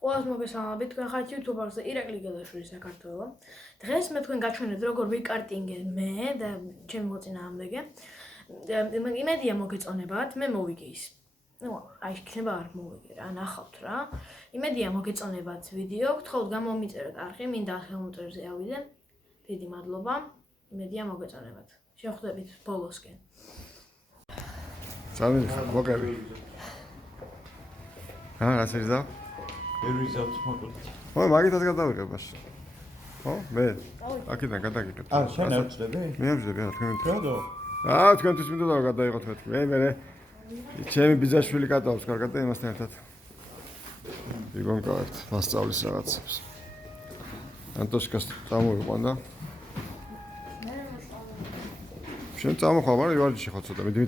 ყველას მოგესალმებით, თქვენ ხართ YouTube-ზე ირაკლი გელაშვილი საქართველო. დღეს მე თქვენ გაჩვენებთ როგორ ვიკარტინგე მე და ჩემი მოწინააღმდეგე. იმედია მოგეწონებათ, მე მოვიგე ის. აი იქნება არ მოვიგე რა, ნახავთ რა. იმედია მოგეწონებათ ვიდეო, გთხოვთ გამომიწეროთ არხი, მინდა ხელმოწერზე ავიდე. დიდი მადლობა. იმედია მოგეწონებათ. შევხვდებით ბოლოსკენ. Salve, მოგები. რაც იზა? ვერ ვიზავთ მოკლედ. ო, მაგითაც გადავიღებ მაშინ. ხო? მე. აქედან გადაგიღებ. შენ ევწდები? მე ევწდები, რა თქვენ. როდო? თქვენთვის მინდოდა რომ გადაიღოთ მე. მე ჩემი ბიძაშვილი გადავს კარგად და იმასთან ერთად. ვიგონკავთ, მასწავლის რაღაცებს. ანტოშკას წამოვიყვანა. შენ წამოხვალ, მაგრამ ივარჯიში ხო ცოტა, მიდი.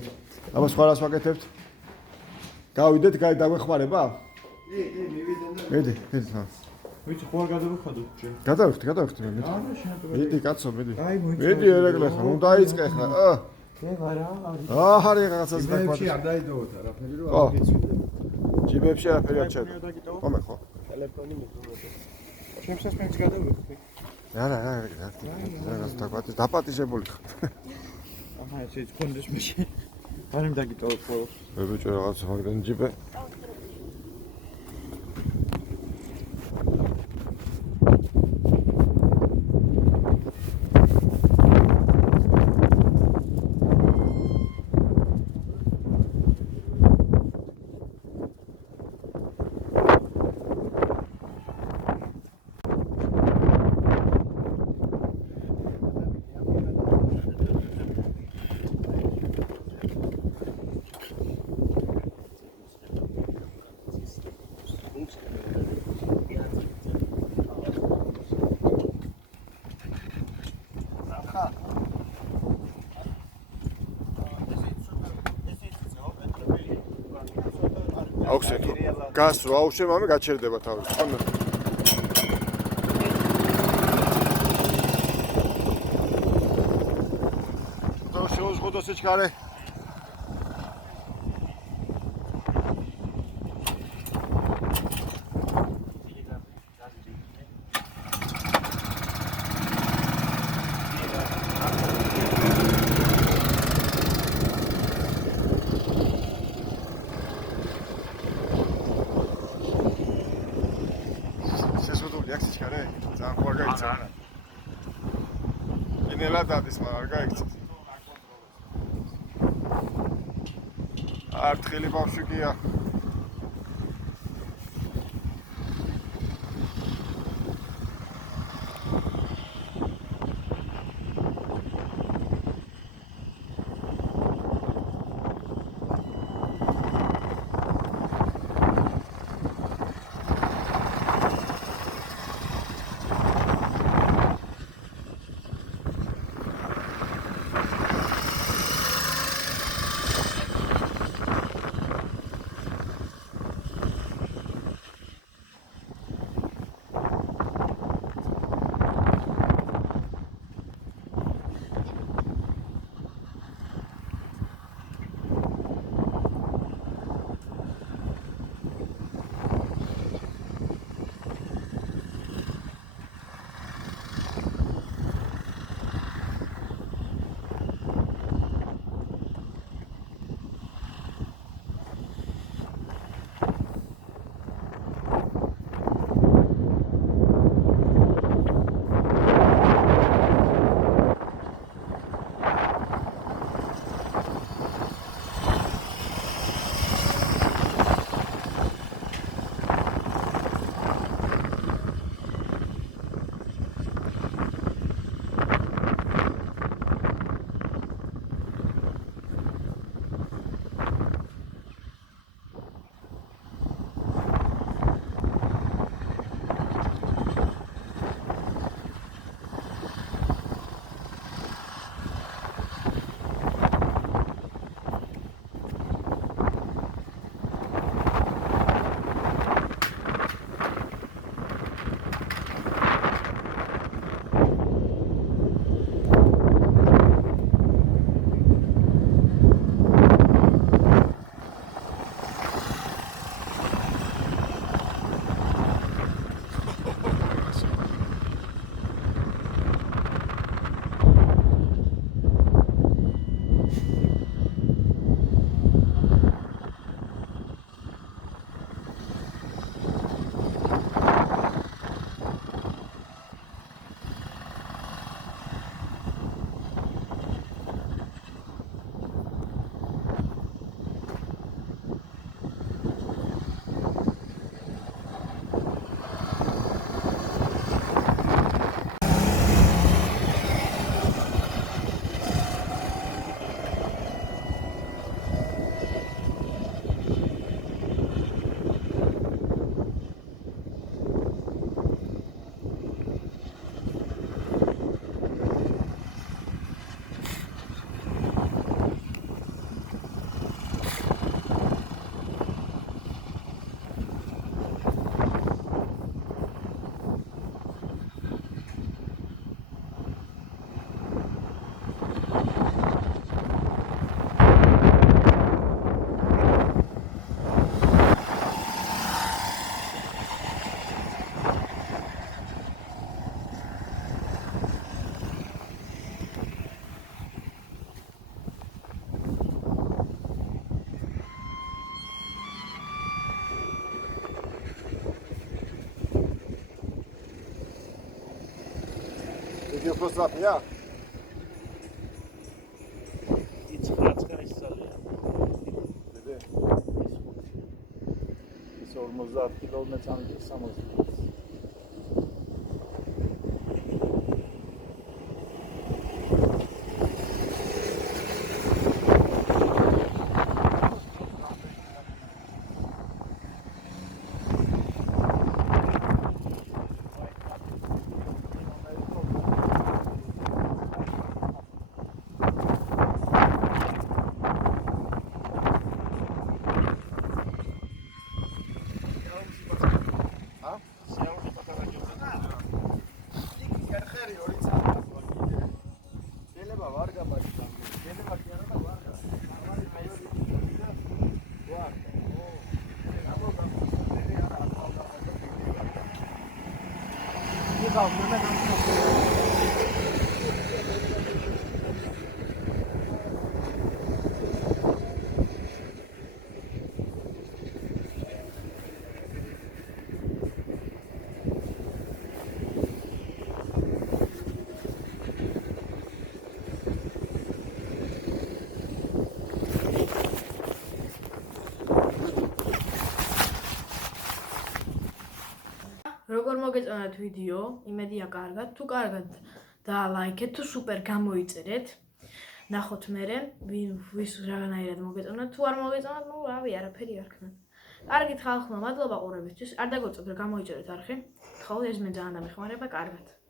აბა სხვა რას ვაკეთებთ? გავიდეთ, დაგვეხმარება? მივიდეთ. მიდი, ხა. ვიცი, ხო არ გადავიხადოთ ჩვენ. გადავიხდი, მიდი. მიდი, კაცო, მიდი. მიდი, ერეკლე ხა, ნუ დაიწყე ხა. მე ვარა, არის რაღაცას დაგვაწყდა. ჯიბებში არ დაიდოვოთ არაფერი, რომ არ ვიცოდე. ჯიბებში არაფერი არ ჩერდა. ხო, მე ხო. ტელეფონი მიგუნებდა. ჩემსაც მეც გადავიხდი. არა, რაღაც დაპატიჟებული ხარ. აჰა, ესე გქონდეს მეში. არ იმ დაგიტოვებ ხოლმე. მე ბიჭო რაღაც მაგდან ჯიბე. აუხსენო. გასრო, აუშე მამე გაჩერდება თავი. ხანდა. და შეუზღუდო სიჩქარე. დადის, მაგრამ არ გაიქცეს. ართხილი ბავშვი გია. იგი უფრო სწრაფია? ის 9 ისწავლია. დედე. ის 50 კილომეტრამდე 60. როგორ მოგეწონათ ვიდეო? იმედია კარგად. თუ კარგად დალაიქეთ, თუ სუპერ გამოიწერეთ. ნახოთ მერე ვის რაღაცნაირად მოგეწონათ. თუ არ მოგეწონათ, ნუ რავი, არაფერი არ ქნა. კარგით ხალხო, მადლობა ყურებისთვის. არ დაგოწოთ რომ გამოიწერეთ არხი. ხო, ეს მე ძალიან დამეხმარება, კარგად.